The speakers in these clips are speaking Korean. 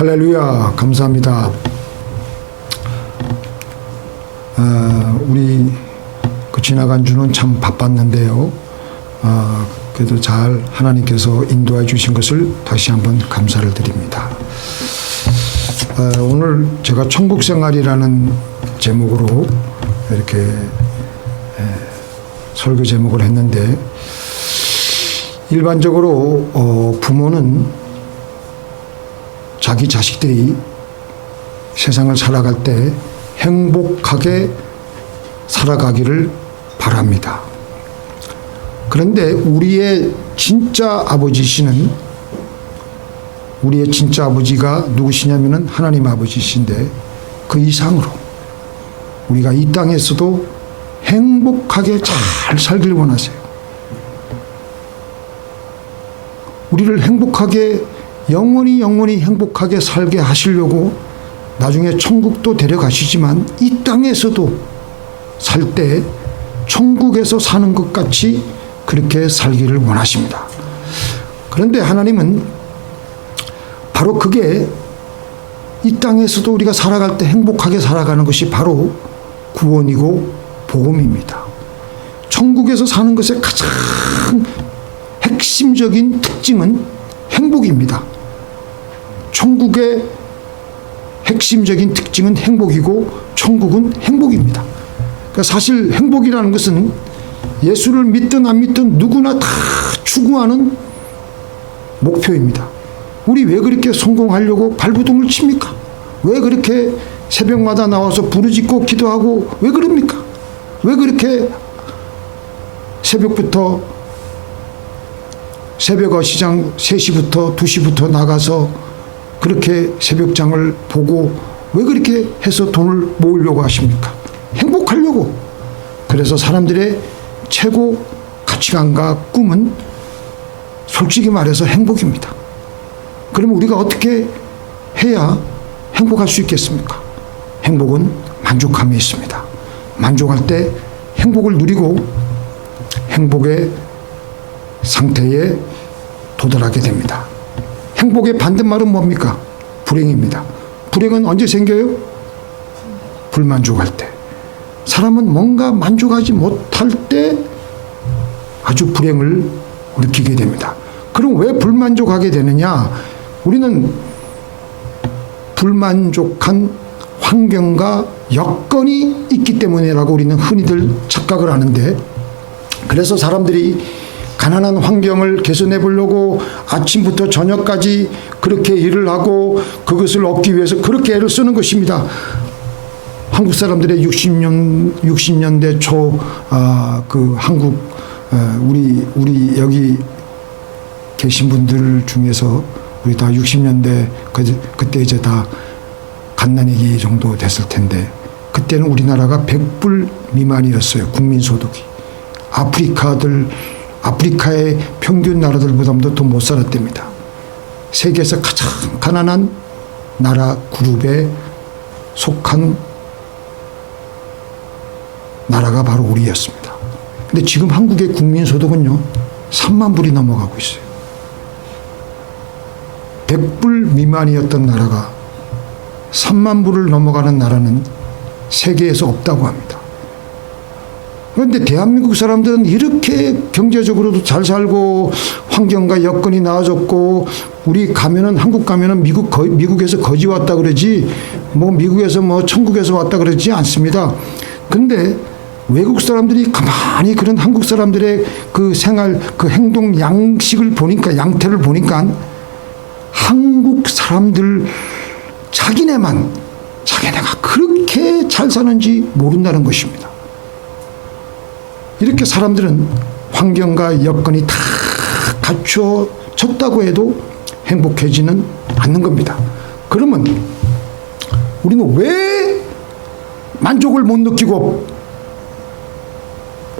할렐루야, 감사합니다. 우리 지나간 주는 참 바빴는데요. 그래도 잘 하나님께서 인도해 주신 것을 다시 한번 감사를 드립니다. 오늘 제가 천국생활이라는 제목으로 이렇게 설교 제목을 했는데, 일반적으로 부모는 자기 자식들이 세상을 살아갈 때 행복하게 살아가기를 바랍니다. 그런데 우리의 진짜 아버지시는, 우리의 진짜 아버지가 누구시냐면은 하나님 아버지신데, 그 이상으로 우리가 이 땅에서도 행복하게 잘 살길 원하세요. 우리를 행복하게 영원히 행복하게 살게 하시려고 나중에 천국도 데려가시지만, 이 땅에서도 살 때 천국에서 사는 것 같이 그렇게 살기를 원하십니다. 그런데 하나님은 바로 그게, 이 땅에서도 우리가 살아갈 때 행복하게 살아가는 것이 바로 구원이고 복음입니다. 천국에서 사는 것의 가장 핵심적인 특징은 행복입니다. 천국의 핵심적인 특징은 행복이고 천국은 행복입니다. 그러니까 사실 행복이라는 것은 예수를 믿든 안 믿든 누구나 다 추구하는 목표입니다. 우리 왜 그렇게 성공하려고 발버둥을 칩니까? 왜 그렇게 새벽마다 나와서 부르짖고 기도하고 왜 그럽니까? 왜 그렇게 새벽 시장 3시부터 2시부터 나가서 그렇게 새벽장을 보고 왜 그렇게 해서 돈을 모으려고 하십니까? 행복하려고. 그래서 사람들의 최고 가치관과 꿈은 솔직히 말해서 행복입니다. 그러면 우리가 어떻게 해야 행복할 수 있겠습니까? 행복은 만족함에 있습니다. 만족할 때 행복을 누리고 행복의 상태에 도달하게 됩니다. 행복의 반대말은 뭡니까? 불행입니다. 불행은 언제 생겨요? 불만족할 때. 사람은 뭔가 만족하지 못할 때 아주 불행을 느끼게 됩니다. 그럼 왜 불만족하게 되느냐? 우리는 불만족한 환경과 여건이 있기 때문이라고 우리는 흔히들 착각을 하는데, 그래서 사람들이 가난한 환경을 개선해 보려고 아침부터 저녁까지 그렇게 일을 하고 그것을 얻기 위해서 그렇게 애를 쓰는 것입니다. 한국 사람들의 60년대 초 그 한국 우리 여기 계신 분들 중에서 우리 다 60년대 그때 이제 다 갓난아기 정도 됐을 텐데, 그때는 우리나라가 100불 미만이었어요. 국민소득이. 아프리카의 평균 나라들보다도 더 못 살았답니다. 세계에서 가장 가난한 나라 그룹에 속한 나라가 바로 우리였습니다. 근데 지금 한국의 국민소득은요 3만 불이 넘어가고 있어요. 100불 미만이었던 나라가 3만 불을 넘어가는 나라는 세계에서 없다고 합니다. 그런데 대한민국 사람들은 이렇게 경제적으로도 잘 살고 환경과 여건이 나아졌고, 우리 가면은 한국 가면은 미국에서 거지 왔다 그러지, 뭐 미국에서 뭐 천국에서 왔다 그러지 않습니다. 근데 외국 사람들이 가만히 그런 한국 사람들의 그 생활, 그 행동 양식을 보니까, 양태를 보니까 한국 사람들 자기네가 그렇게 잘 사는지 모른다는 것입니다. 이렇게 사람들은 환경과 여건이 다 갖춰졌다고 해도 행복해지는 않는 겁니다. 그러면 우리는 왜 만족을 못 느끼고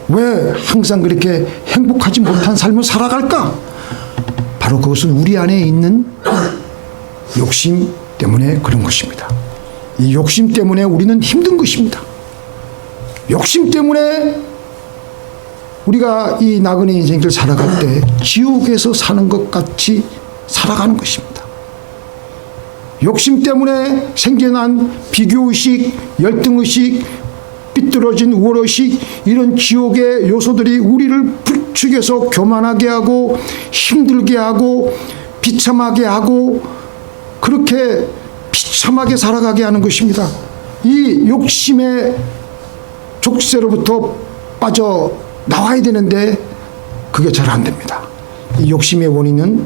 왜 항상 그렇게 행복하지 못한 삶을 살아갈까? 바로 그것은 우리 안에 있는 욕심 때문에 그런 것입니다. 이 욕심 때문에 우리는 힘든 것입니다. 욕심 때문에 우리가 이 나그네 인생을 살아갈 때 지옥에서 사는 것 같이 살아가는 것입니다. 욕심 때문에 생겨난 비교의식, 열등의식, 삐뚤어진 우월의식, 이런 지옥의 요소들이 우리를 부추겨서 교만하게 하고 힘들게 하고 비참하게 하고 그렇게 비참하게 살아가게 하는 것입니다. 이 욕심의 족쇄로부터 빠져나와야 되는데 그게 잘 안 됩니다. 이 욕심의 원인은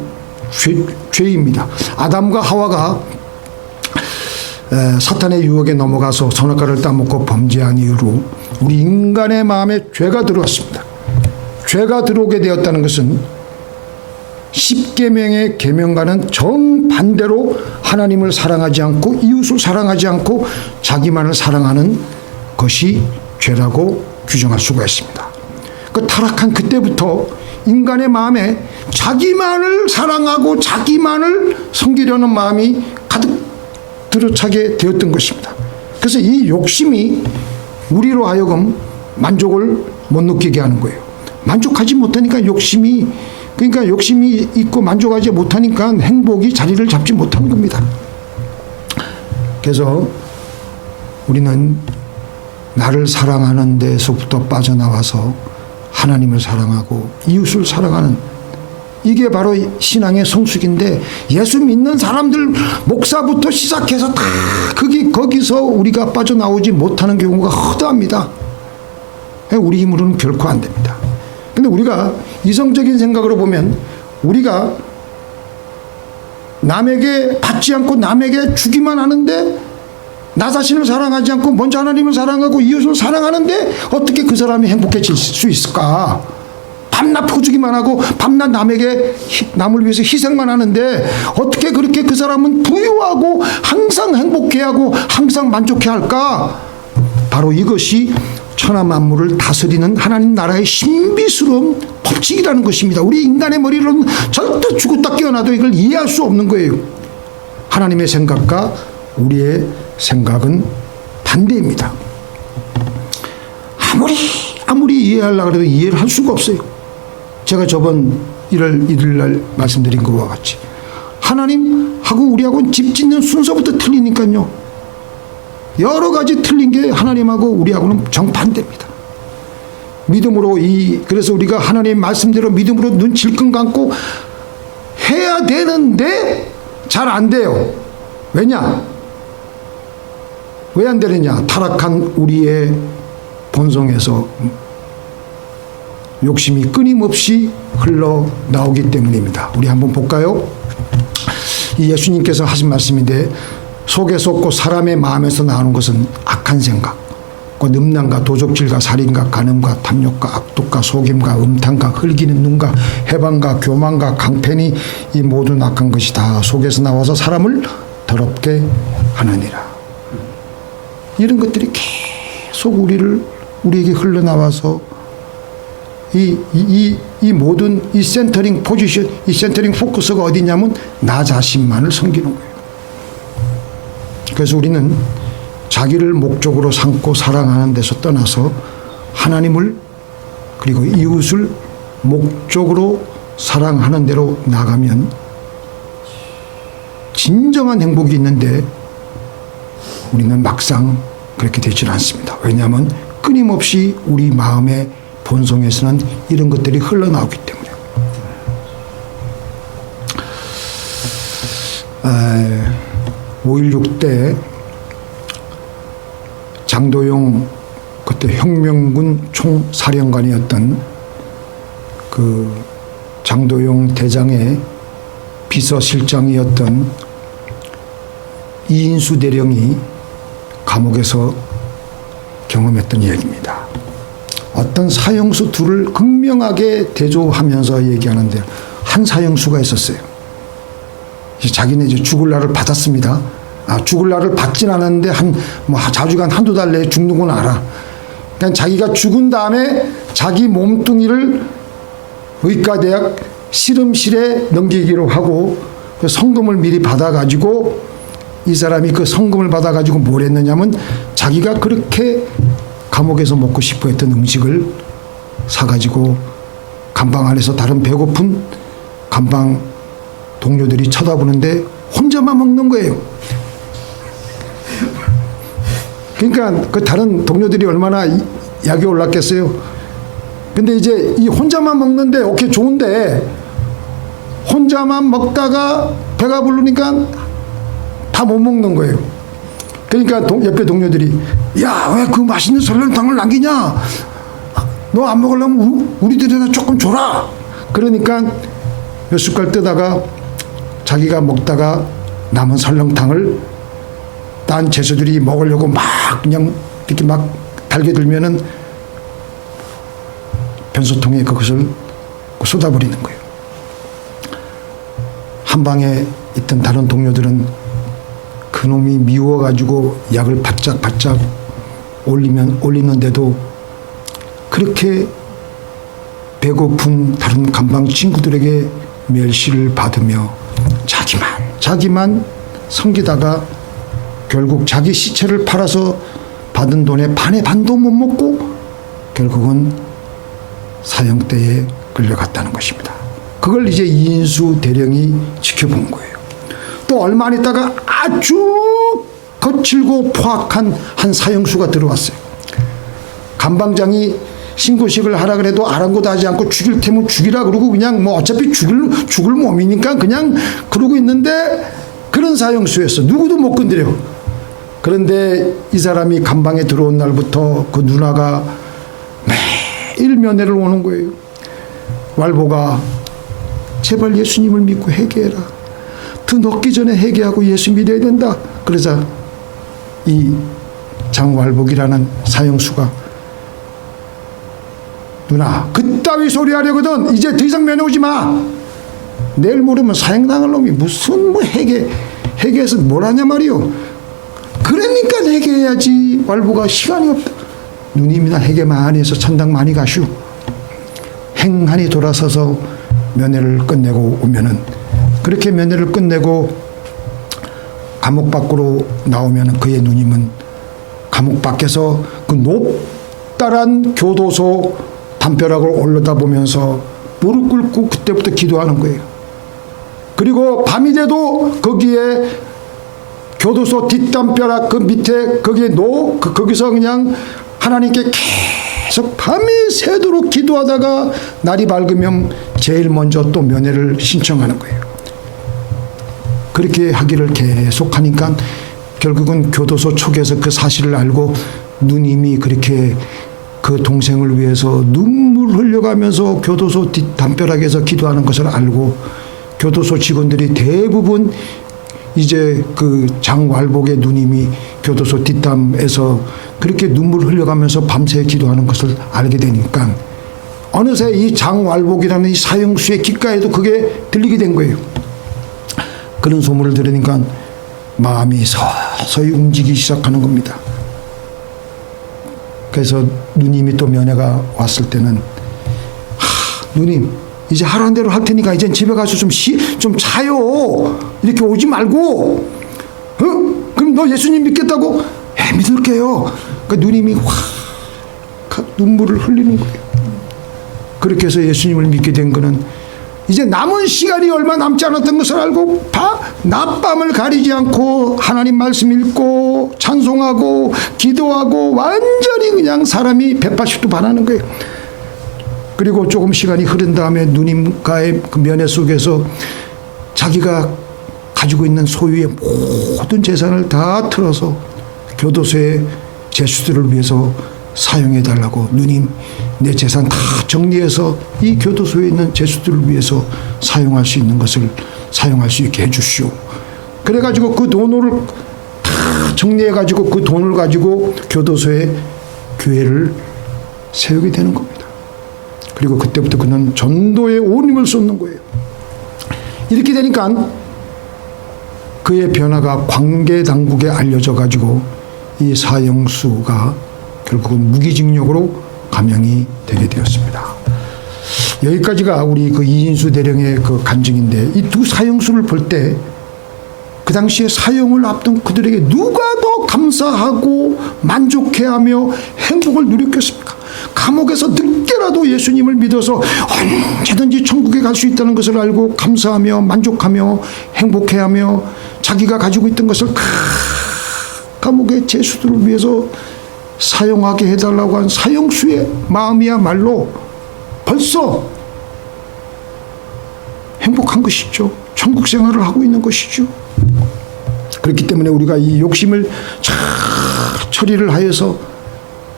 죄입니다. 아담과 하와가 사탄의 유혹에 넘어가서 선악과를 따먹고 범죄한 이후로 우리 인간의 마음에 죄가 들어왔습니다. 죄가 들어오게 되었다는 것은 십계명의 계명과는 정반대로 하나님을 사랑하지 않고 이웃을 사랑하지 않고 자기만을 사랑하는 것이 죄라고 규정할 수가 있습니다. 그 타락한 그때부터 인간의 마음에 자기만을 사랑하고 자기만을 섬기려는 마음이 가득 들어차게 되었던 것입니다. 그래서 이 욕심이 우리로 하여금 만족을 못 느끼게 하는 거예요. 만족하지 못하니까 욕심이 있고 만족하지 못하니까 행복이 자리를 잡지 못하는 겁니다. 그래서 우리는 나를 사랑하는 데서부터 빠져나와서 하나님을 사랑하고 이웃을 사랑하는, 이게 바로 신앙의 성숙인데, 예수 믿는 사람들 목사부터 시작해서 다 거기서 우리가 빠져나오지 못하는 경우가 허다합니다. 우리 힘으로는 결코 안 됩니다. 근데 우리가 이성적인 생각으로 보면 우리가 남에게 받지 않고 남에게 주기만 하는데 나 자신을 사랑하지 않고 먼저 하나님을 사랑하고 이웃을 사랑하는데 어떻게 그 사람이 행복해질 수 있을까? 밤낮 퍼주기만 하고 밤낮 남을 위해서 희생만 하는데 어떻게 그렇게 그 사람은 부유하고 항상 행복해하고 항상 만족해할까? 바로 이것이 천하 만물을 다스리는 하나님 나라의 신비스러운 법칙이라는 것입니다. 우리 인간의 머리로는 절대 죽었다 깨어나도 이걸 이해할 수 없는 거예요. 하나님의 생각과 우리의 생각은 반대입니다. 아무리 이해하려고 해도 이해를 할 수가 없어요. 제가 저번 1월 1일 말씀드린 것과 같이 하나님하고 우리하고는 집 짓는 순서부터 틀리니까요. 여러 가지 틀린 게 하나님하고 우리하고는 정반대입니다. 믿음으로 그래서 우리가 하나님 말씀대로 믿음으로 눈 질끈 감고 해야 되는데 잘 안 돼요. 왜냐? 왜 안 되느냐? 타락한 우리의 본성에서 욕심이 끊임없이 흘러나오기 때문입니다. 우리 한번 볼까요? 이 예수님께서 하신 말씀인데, 속에 솟고 사람의 마음에서 나오는 것은 악한 생각, 음란과 도적질과 살인과 간음과 탐욕과 악독과 속임과 음탕과 흘기는 눈과 해방과 교만과 강패니 이 모든 악한 것이 다 속에서 나와서 사람을 더럽게 하느니라. 이런 것들이 계속 우리에게 흘러나와서 이 모든 이 센터링 포지션, 이 센터링 포커스가 어디냐면 나 자신만을 섬기는 거예요. 그래서 우리는 자기를 목적으로 삼고 사랑하는 데서 떠나서 하나님을 그리고 이웃을 목적으로 사랑하는 대로 나가면 진정한 행복이 있는데 우리는 막상 그렇게 되질 않습니다. 왜냐하면 끊임없이 우리 마음의 본성에서는 이런 것들이 흘러나오기 때문에. 5.16 때 장도용 그때 혁명군 총사령관이었던 그 장도용 대장의 비서실장이었던 이인수 대령이 감옥에서 경험했던 이야기입니다. 어떤 사형수 둘을 극명하게 대조하면서 얘기하는데, 한 사형수가 있었어요. 자기는 이제 죽을 날을 받았습니다. 죽을 날을 받진 않았는데 자주간 한두 달 내에 죽는 건 알아. 그러니까 자기가 죽은 다음에 자기 몸뚱이를 의과대학 실험실에 넘기기로 하고 그 성금을 미리 받아가지고, 이 사람이 그 성금을 받아가지고 뭘 했느냐면 자기가 그렇게 감옥에서 먹고 싶어 했던 음식을 사가지고 감방 안에서 다른 배고픈 감방 동료들이 쳐다보는데 혼자만 먹는 거예요. 그러니까 그 다른 동료들이 얼마나 약이 올랐겠어요. 근데 이제 이 혼자만 먹는데 오케이 좋은데 혼자만 먹다가 배가 부르니까 다 못 먹는 거예요. 그러니까 옆에 동료들이 야, 왜 그 맛있는 설렁탕을 남기냐? 너 안 먹으려면 우리들이나 조금 줘라. 그러니까 몇 숟갈 뜨다가 자기가 먹다가 남은 설렁탕을 딴 죄수들이 먹으려고 막 그냥 이렇게 막 달겨들면은 변소통에 그것을 쏟아버리는 거예요. 한 방에 있던 다른 동료들은 그놈이 미워가지고 약을 바짝바짝 올리는데도 그렇게 배고픈 다른 감방 친구들에게 멸시를 받으며 자기만 섬기다가 결국 자기 시체를 팔아서 받은 돈의 반의 반도 못 먹고 결국은 사형대에 끌려갔다는 것입니다. 그걸 이제 이인수 대령이 지켜본 거예요. 또 얼마 안 있다가 아주 거칠고 포악한 한 사형수가 들어왔어요. 감방장이 신고식을 하라 그래도 아랑곳 하지 않고 죽일 테면 죽이라 그러고 그냥 뭐 어차피 죽을 몸이니까 그냥 그러고 있는데 그런 사형수였어. 누구도 못 건드려. 그런데 이 사람이 감방에 들어온 날부터 그 누나가 매일 면회를 오는 거예요. 왈보가 제발 예수님을 믿고 회개해라. 더 넣기 전에 회개하고 예수 믿어야 된다. 그러자 이 장왈복이라는 사형수가 누나 그따위 소리 하려거든 이제 더 이상 면회 오지 마. 내일 모레면 사형당할 놈이 무슨 뭐 회개해서 뭘 하냐 말이오. 그러니까 회개해야지. 왈보가 시간이 없다. 누님이나 회개 많이 해서 천당 많이 가슈. 행하니 돌아서서 면회를 끝내고 오면은 그렇게 면회를 끝내고 감옥 밖으로 나오면은 그의 누님은 감옥 밖에서 그 높다란 교도소 담벼락을 올려다보면서 무릎 꿇고 그때부터 기도하는 거예요. 그리고 밤이 돼도 거기에 교도소 뒷담벼락 그 밑에 거기에 거기서 그냥 하나님께 계속 밤이 새도록 기도하다가 날이 밝으면 제일 먼저 또 면회를 신청하는 거예요. 그렇게 하기를 계속 하니까 결국은 교도소 촉에서 그 사실을 알고 누님이 그렇게 그 동생을 위해서 눈물 흘려가면서 교도소 뒷담벼락에서 기도하는 것을 알고 교도소 직원들이 대부분 이제 그 장왈복의 누님이 교도소 뒷담에서 그렇게 눈물 흘려가면서 밤새 기도하는 것을 알게 되니까 어느새 이 장왈복이라는 이 사형수의 귓가에도 그게 들리게 된 거예요. 그런 소문을 들으니까 마음이 서서히 움직이기 시작하는 겁니다. 그래서 누님이 또 면회가 왔을 때는 누님 이제 하라는 대로 할 테니까 이젠 집에 가서 좀 자요. 이렇게 오지 말고. 그럼 너 예수님 믿겠다고? 믿을게요. 그러니까 누님이 확 눈물을 흘리는 거예요. 그렇게 해서 예수님을 믿게 된 거는 이제 남은 시간이 얼마 남지 않았던 것을 알고 낮밤을 가리지 않고 하나님 말씀 읽고 찬송하고 기도하고 완전히 그냥 사람이 180도 반하는 거예요. 그리고 조금 시간이 흐른 다음에 누님과의 그 면회 속에서 자기가 가지고 있는 소유의 모든 재산을 다 틀어서 교도소의 죄수들을 위해서 사용해달라고 누님 내 재산 다 정리해서 이 교도소에 있는 죄수들을 위해서 사용할 수 있는 것을 사용할 수 있게 해주시오. 그래가지고 그 돈을 다 정리해가지고 그 돈을 가지고 교도소에 교회를 세우게 되는 겁니다. 그리고 그때부터 그는 전도에 온 힘을 쏟는 거예요. 이렇게 되니까 그의 변화가 관계당국에 알려져 가지고 이 사형수가 결국은 무기징역으로 감형이 되게 되었습니다. 여기까지가 우리 그 이인수 대령의 그 간증인데 이 두 사형수를 볼 때 그 당시에 사형을 앞둔 그들에게 누가 더 감사하고 만족해하며 행복을 누렸겠습니까? 감옥에서 늦게라도 예수님을 믿어서 언제든지 천국에 갈 수 있다는 것을 알고 감사하며 만족하며 행복해하며 자기가 가지고 있던 것을 감옥의 죄수들을 위해서 사용하게 해달라고 한 사형수의 마음이야말로 벌써 행복한 것이죠. 천국 생활을 하고 있는 것이죠. 그렇기 때문에 우리가 이 욕심을 잘 처리를 하여서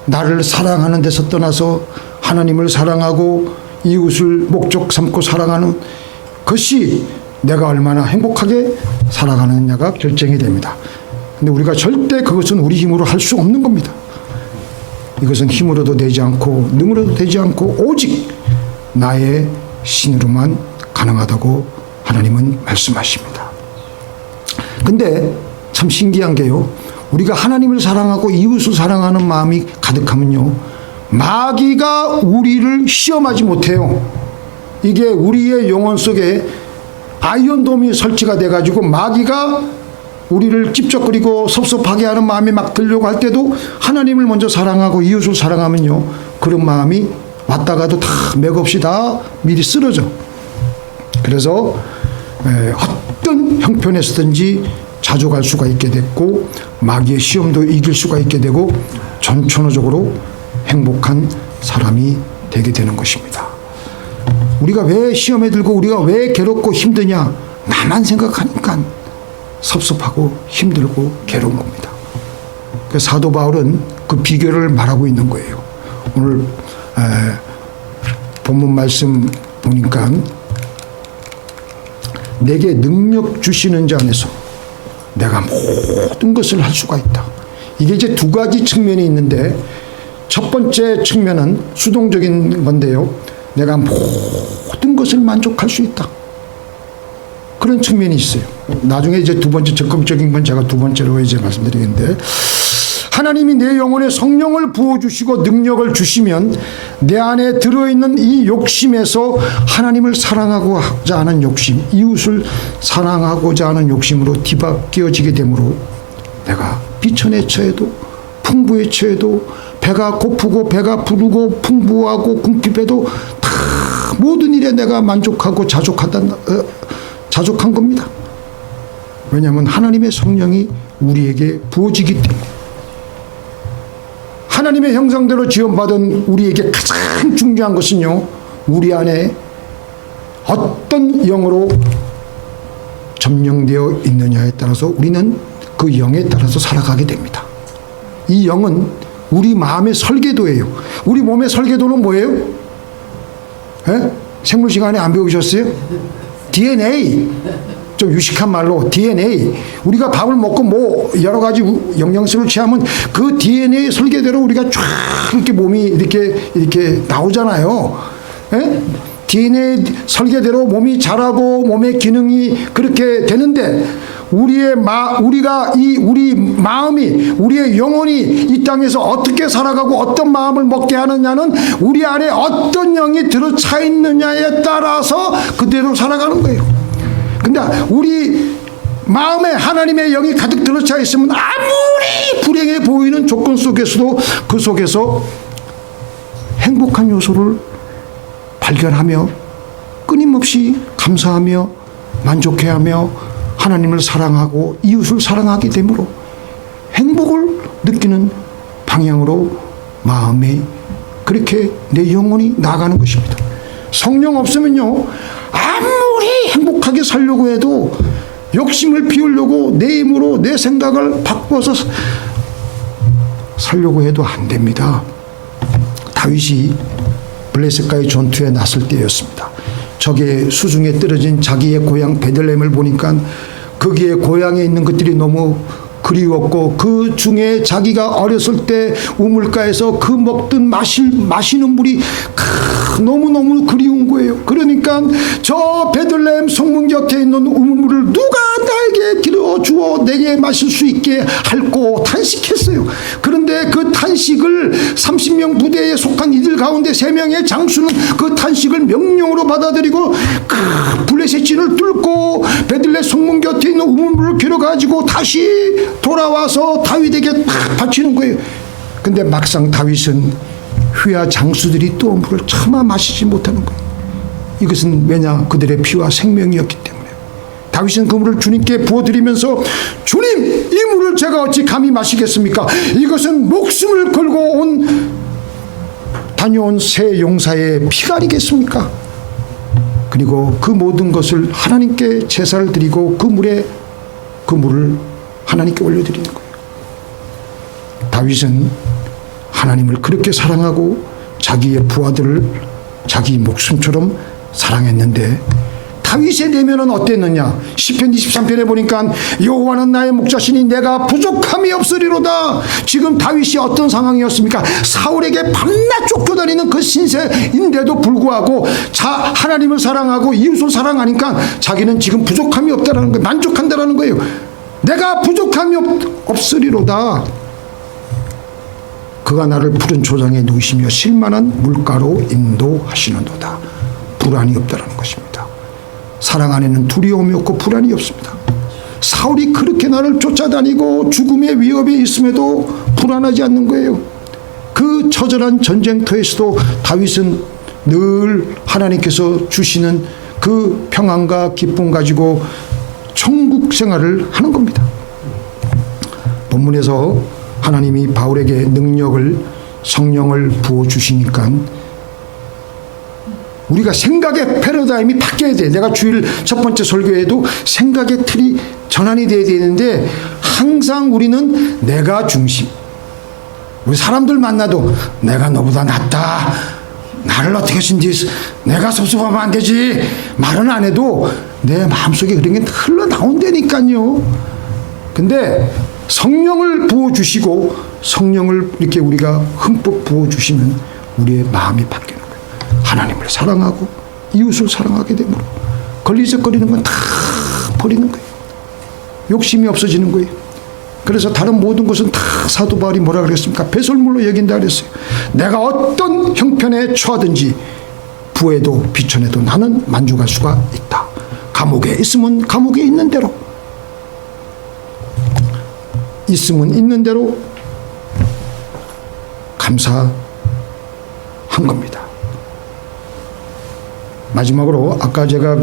나를 사랑하는 데서 떠나서 하나님을 사랑하고 이웃을 목적 삼고 사랑하는 것이 내가 얼마나 행복하게 살아가느냐가 결정이 됩니다. 근데 우리가 절대 그것은 우리 힘으로 할 수 없는 겁니다. 이것은 힘으로도 되지 않고 능으로도 되지 않고 오직 나의 신으로만 가능하다고 하나님은 말씀하십니다. 근데 참 신기한 게요, 우리가 하나님을 사랑하고 이웃을 사랑하는 마음이 가득하면요, 마귀가 우리를 시험하지 못해요. 이게 우리의 영혼 속에 아이언돔이 설치가 돼가지고 마귀가 우리를 찝쩍거리고 섭섭하게 하는 마음이 막 들려고 할 때도 하나님을 먼저 사랑하고 이웃을 사랑하면요, 그런 마음이 왔다가도 다 맥없이 다 미리 쓰러져. 그래서 어떤 형편에서든지 자족할 수가 있게 됐고 마귀의 시험도 이길 수가 있게 되고 전천후적으로 행복한 사람이 되게 되는 것입니다. 우리가 왜 시험에 들고 우리가 왜 괴롭고 힘드냐, 나만 생각하니까 섭섭하고 힘들고 괴로운 겁니다. 그래서 사도 바울은 그 비결을 말하고 있는 거예요. 오늘 본문 말씀 보니까 내게 능력 주시는 자 안에서 내가 모든 것을 할 수가 있다. 이게 이제 두 가지 측면이 있는데, 첫 번째 측면은 수동적인 건데요, 내가 모든 것을 만족할 수 있다. 그런 측면이 있어요. 나중에 이제 두 번째 적극적인 건 제가 두 번째로 이제 말씀드리겠는데, 하나님이 내 영혼에 성령을 부어주시고 능력을 주시면 내 안에 들어있는 이 욕심에서 하나님을 사랑하고자 하는 욕심, 이웃을 사랑하고자 하는 욕심으로 뒤바뀌어지게 되므로 내가 비천에 처해도 풍부에 처해도 배가 고프고 배가 부르고 풍부하고 궁핍해도 다 모든 일에 내가 만족하고 자족한 겁니다. 왜냐하면 하나님의 성령이 우리에게 부어지기 때문에. 하나님의 형상대로 지원받은 우리에게 가장 중요한 것은요, 우리 안에 어떤 영으로 점령되어 있느냐에 따라서 우리는 그 영에 따라서 살아가게 됩니다. 이 영은 우리 마음의 설계도예요. 우리 몸의 설계도는 뭐예요? 생물 시간에 안 배우셨어요? DNA. 좀 유식한 말로 DNA. 우리가 밥을 먹고 뭐 여러 가지 영양소를 취하면 그 DNA 설계대로 우리가 쫙 이렇게 몸이 이렇게 나오잖아요. DNA 설계대로 몸이 자라고 몸의 기능이 그렇게 되는데, 우리 마음이, 우리의 영혼이 이 땅에서 어떻게 살아가고 어떤 마음을 먹게 하느냐는 우리 안에 어떤 영이 들어차 있느냐에 따라서 그대로 살아가는 거예요. 근데 우리 마음에 하나님의 영이 가득 들어차 있으면 아무리 불행해 보이는 조건 속에서도 그 속에서 행복한 요소를 발견하며 끊임없이 감사하며 만족해하며 하나님을 사랑하고 이웃을 사랑하게 되므로 행복을 느끼는 방향으로 마음이 그렇게 내 영혼이 나아가는 것입니다. 성령 없으면요, 아무리 행복하게 살려고 해도 욕심을 피우려고 내 힘으로 내 생각을 바꿔서 살려고 해도 안 됩니다. 다윗이 블레셋과의 전투에 나설 때였습니다. 적의 수중에 떨어진 자기의 고향 베들레헴을 보니까 거기에 고향에 있는 것들이 너무 그리웠고, 그 중에 자기가 어렸을 때 우물가에서 그 먹던 마시는 물이 너무너무 그리운 거예요. 그러니까 저 베들레헴 성문 곁에 있는 우물물을 누가 나에게 길어주어 내게 마실 수 있게 할꼬 탄식했어요. 그런데 그 탄식을 30명 부대에 속한 이들 가운데 3명의 장수는 그 탄식을 명령으로 받아들이고 그 블레셋 진을 뚫고 베들레헴 성문 곁에 있는 우물물을 길어가지고 다시 돌아와서 다윗에게 바치는 거예요. 근데 막상 다윗은 휘하 장수들이 또 물을 차마 마시지 못하는 거예요. 이것은 왜냐? 그들의 피와 생명이었기 때문에. 다윗은 그 물을 주님께 부어드리면서 주님, 이 물을 제가 어찌 감히 마시겠습니까? 이것은 목숨을 걸고 다녀온 새 용사의 피가 아니겠습니까? 그리고 그 모든 것을 하나님께 제사를 드리고 그 물을 하나님께 올려드리는 거예요. 다윗은 하나님을 그렇게 사랑하고 자기의 부하들을 자기 목숨처럼 사랑했는데 다윗의 내면은 어땠느냐? 시편 23편에 보니까 여호와는 나의 목자시니 내가 부족함이 없으리로다. 지금 다윗이 어떤 상황이었습니까? 사울에게 밤낮 쫓겨다니는 그 신세인데도 불구하고 하나님을 사랑하고 이웃을 사랑하니까 자기는 지금 부족함이 없다라는 거예요. 만족한다라는 거예요. 내가 부족함이 없으리로다. 그가 나를 푸른 초장에 누이시며 실만한 물가로 인도하시는도다. 불안이 없다라는 것입니다. 사랑 안에는 두려움이 없고 불안이 없습니다. 사울이 그렇게 나를 쫓아다니고 죽음의 위협에 있음에도 불안하지 않는 거예요. 그 처절한 전쟁터에서도 다윗은 늘 하나님께서 주시는 그 평안과 기쁨 가지고 천국 생활을 하는 겁니다. 본문에서 하나님이 바울에게 능력을, 성령을 부어주시니까 우리가 생각의 패러다임이 바뀌어야 돼. 내가 주일 첫 번째 설교에도 생각의 틀이 전환이 돼야 되는데 항상 우리는 내가 중심. 우리 사람들 만나도 내가 너보다 낫다. 나를 어떻게 신지 내가 섭섭하면 안 되지. 말은 안 해도 내 마음속에 그런 게 흘러나온다니까요. 근데 성령을 부어주시고 성령을 이렇게 우리가 흠뻑 부어주시면 우리의 마음이 바뀌는 거예요. 하나님을 사랑하고 이웃을 사랑하게 되므로 걸리적거리는 건 다 버리는 거예요. 욕심이 없어지는 거예요. 그래서 다른 모든 것은 다 사도 바울이 뭐라 그랬습니까? 배설물로 여긴다 그랬어요. 내가 어떤 형편에 처하든지 부에도 비천에도 나는 만족할 수가 있다. 감옥에 있으면 감옥에 있는 대로, 있으면 있는 대로 감사한 겁니다. 마지막으로 아까 제가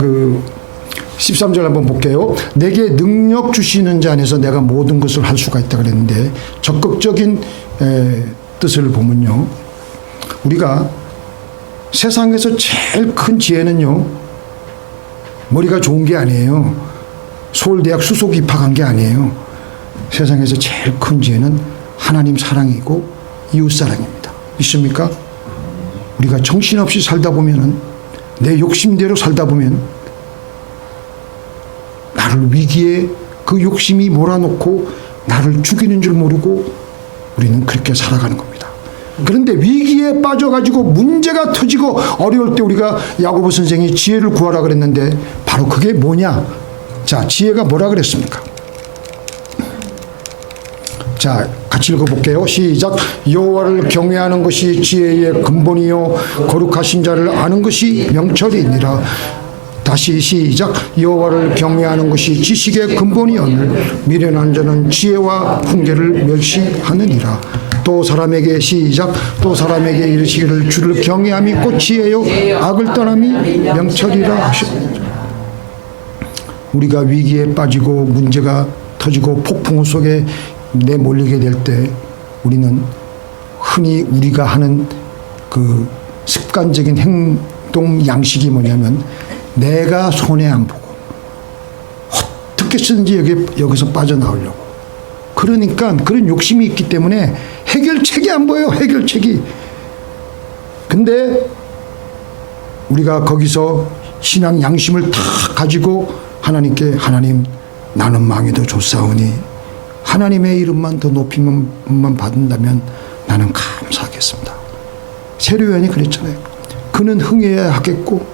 13절 한번 볼게요. 내게 능력 주시는 자 안에서 내가 모든 것을 할 수가 있다 그랬는데 적극적인 뜻을 보면요, 우리가 세상에서 제일 큰 지혜는요 머리가 좋은 게 아니에요. 서울대학 수석 입학한 게 아니에요. 세상에서 제일 큰 지혜는 하나님 사랑이고 이웃 사랑입니다. 믿습니까? 우리가 정신없이 살다 보면은, 내 욕심대로 살다 보면 나를 위기에 그 욕심이 몰아놓고 나를 죽이는 줄 모르고 우리는 그렇게 살아가는 겁니다. 그런데 위기에 빠져가지고 문제가 터지고 어려울 때 우리가 야고보 선생이 지혜를 구하라 그랬는데 바로 그게 뭐냐? 자, 지혜가 뭐라 그랬습니까? 자, 같이 읽어볼게요. 시작. 여호와를 경외하는 것이 지혜의 근본이요 거룩하신 자를 아는 것이 명철이니라. 다시 시작. 여호와를 경외하는 것이 지식의 근본이오늘 미련한 자는 지혜와 훈계를 멸시하느니라. 또 사람에게 시작. 또 사람에게 이르시기를 주를 경외함이 꽃이에요 악을 떠남이 명철이라 하셨느니라. 우리가 위기에 빠지고 문제가 터지고 폭풍 속에 내몰리게 될 때 우리는 흔히 우리가 하는 그 습관적인 행동 양식이 뭐냐면 내가 손해 안 보고 어떻게 쓰든지 여기서 빠져나오려고, 그러니까 그런 욕심이 있기 때문에 해결책이 안 보여요. 해결책이. 근데 우리가 거기서 신앙 양심을 다 가지고 하나님께, 하나님 나는 망해도 좋사오니 하나님의 이름만 더 높임만 받는다면 나는 감사하겠습니다. 세례요한이 그랬잖아요. 그는 흥해야 하겠고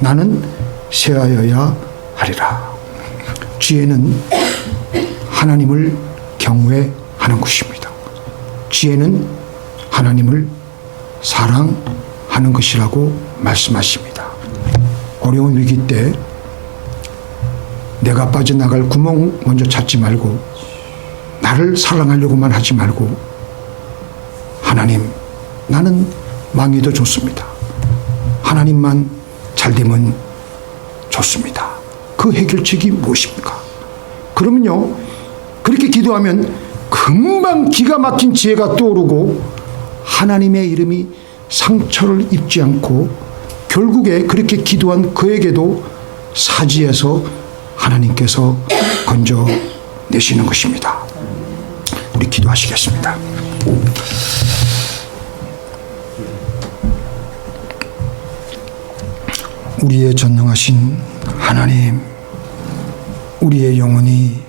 나는 쇠하여야 하리라. 지혜는 하나님을 경외하는 것입니다. 지혜는 하나님을 사랑하는 것이라고 말씀하십니다. 어려운 위기 때 내가 빠져나갈 구멍 먼저 찾지 말고 나를 사랑하려고만 하지 말고 하나님 나는 망해도 좋습니다. 하나님만 잘 되면 좋습니다. 그 해결책이 무엇입니까? 그러면요, 그렇게 기도하면 금방 기가 막힌 지혜가 떠오르고 하나님의 이름이 상처를 입지 않고 결국에 그렇게 기도한 그에게도 사지에서 하나님께서 건져내시는 것입니다. 우리 기도하시겠습니다. 우리의 전능하신 하나님, 우리의 영혼이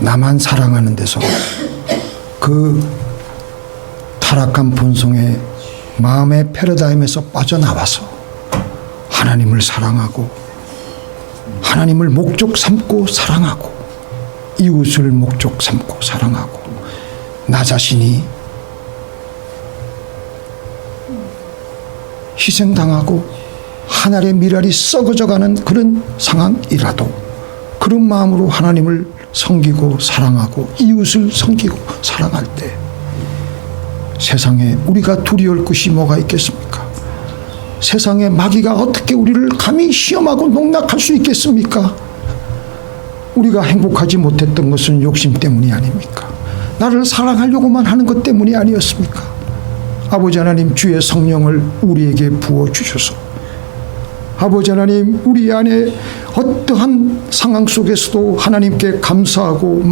나만 사랑하는 데서 그 타락한 본성의 마음의 패러다임에서 빠져나와서 하나님을 사랑하고 하나님을 목적 삼고 사랑하고 이웃을 목적 삼고 사랑하고 나 자신이 희생당하고 하늘의 미랄이 썩어져가는 그런 상황이라도 그런 마음으로 하나님을 섬기고 사랑하고 이웃을 섬기고 사랑할 때 세상에 우리가 두려울 것이 뭐가 있겠습니까? 세상의 마귀가 어떻게 우리를 감히 시험하고 농락할 수 있겠습니까? 우리가 행복하지 못했던 것은 욕심 때문이 아닙니까? 나를 사랑하려고만 하는 것 때문이 아니었습니까? 아버지 하나님, 주의 성령을 우리에게 부어주셔서 아버지 하나님, 우리 안에 어떠한 상황 속에서도 하나님께 감사하고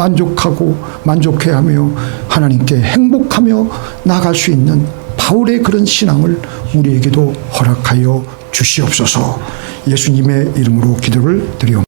만족해하며 하나님께 행복하며 나갈 수 있는 바울의 그런 신앙을 우리에게도 허락하여 주시옵소서. 예수님의 이름으로 기도를 드리옵나이다.